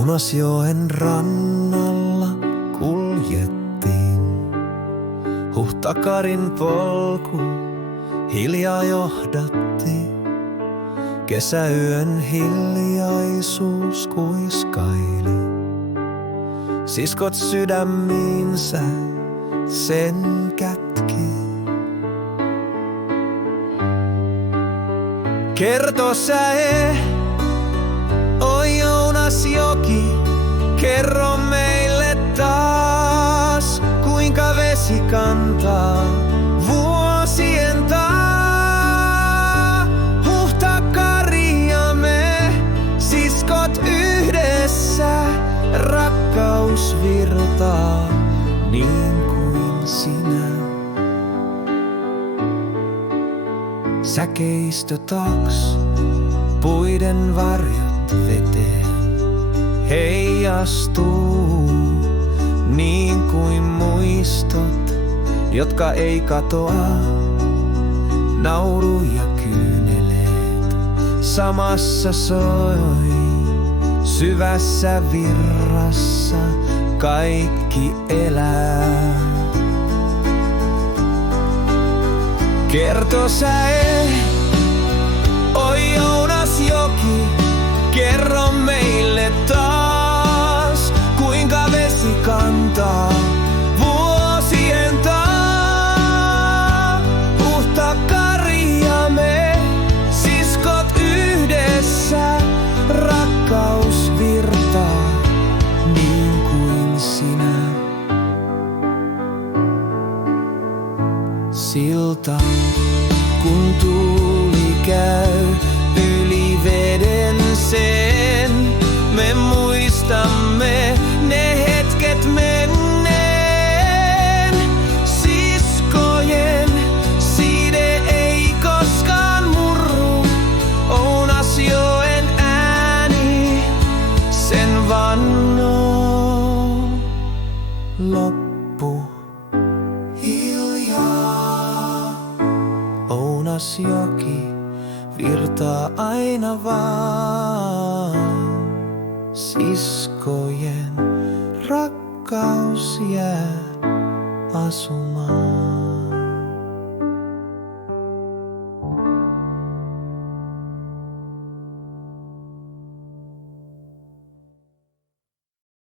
Ounasjoen rannalla kuljettiin. Huhtakarin polku hiljaa johdatti. Kesäyön hiljaisuus kuiskaili. Siskot sydämiinsä sen kätki. Kerto säe, oi Ounasjoki, kerro meille taas, kuinka vesi kantaa vuosien taa. Huhtakari ja me, siskot yhdessä, rakkaus virtaa niin kuin sinä. Säkeistö taks, puiden varjot veteen heijastuu niin kuin muistot, jotka ei katoa. Nauru ja kyyneleet samassa soi, syvässä virrassa kaikki elää. Kerto säe, oi Ounasjoki, kerro meille taas, kuinka vesi kantaa vuosien taa. Huhtakari ja me, siskot yhdessä, rakkaus virtaa niin kuin sinä. Silta, kun tuuli käy yli veden sen, me muistamme ne hetket menneen. Siskojen side ei koskaan murru, Ounasjoen ääni sen vannoo. Loppu. Ounasjoki virtaa aina vaan, siskojen rakkaus jää asumaan.